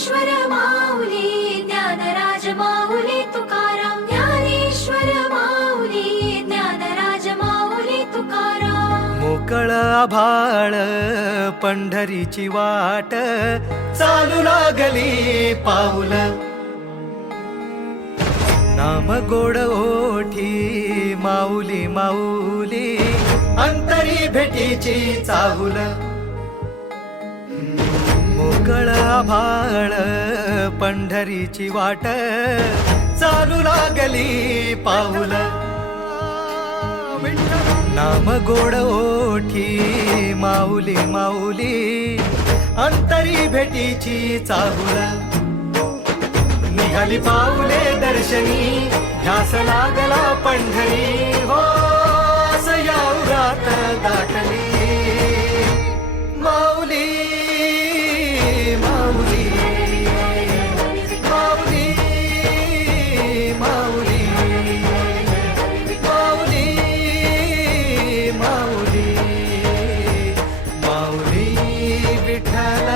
ज्ञानेश्वर माऊली ज्ञानराज माऊली तुकाराम ज्ञानेश्वर माऊली ज्ञानराज माऊली तुकाराम. मोकळ आभाळ पंढरीची वाट चालू लागली पाऊल. नाम गोड ओठी माऊली माऊली अंतरी भेटीची चाहुल. मोकळ आभाळ पंढरीची वाट चालू लागली पाऊल. नाम गोड ओठी माऊली माऊली अंतरी भेटीची चाहुल. निघाली पाऊले दर्शनी ध्यास लागला पंढरी. हो या उरात दाटली माऊली माऊली माऊली माऊली माऊली माऊली माऊली विठ्ठल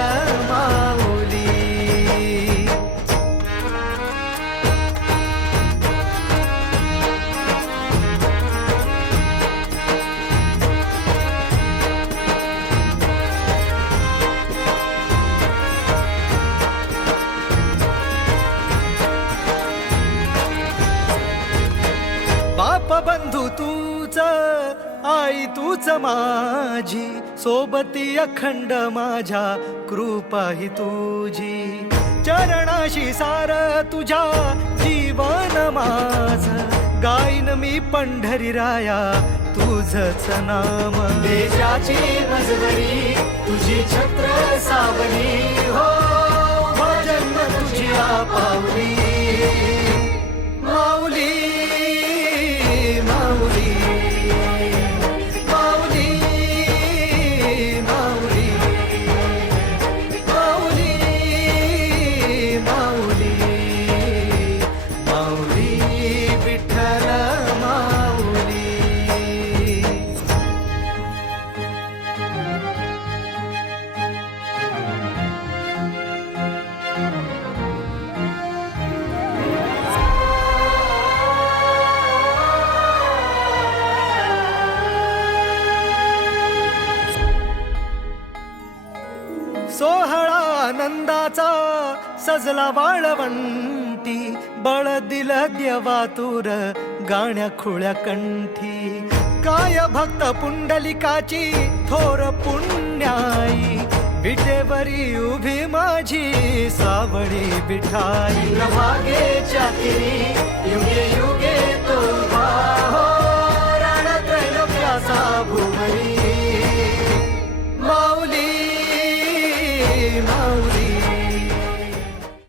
माऊली. बाप बंधू तूच आई तूच माझी सोबती अखंड माझ्या कृपा ही तुझी. चरणाशी सार तुझ्या जीवन माझ गाईन मी पंढरी राया तुझच नाम. देशाची मजबरी तुझी छत्र सावली. हो जन्म तुझी पावली माऊली माऊली माऊली माऊली माऊली माऊली माऊली विठ्ठल माऊली. सोहळा आनंदाचा सजला वाळवंटी. बळ दिलं देवातूर गाण्या खुळ्या कंठी. काय भक्त पुंडलिकाची थोर पुण्याई. विटेवरी उभी माझी सावळी विठाई. भागेच्या तिरी युगे युगे तो उभा. हो राण त्रैलोक्याचा भुवरी माऊली माऊली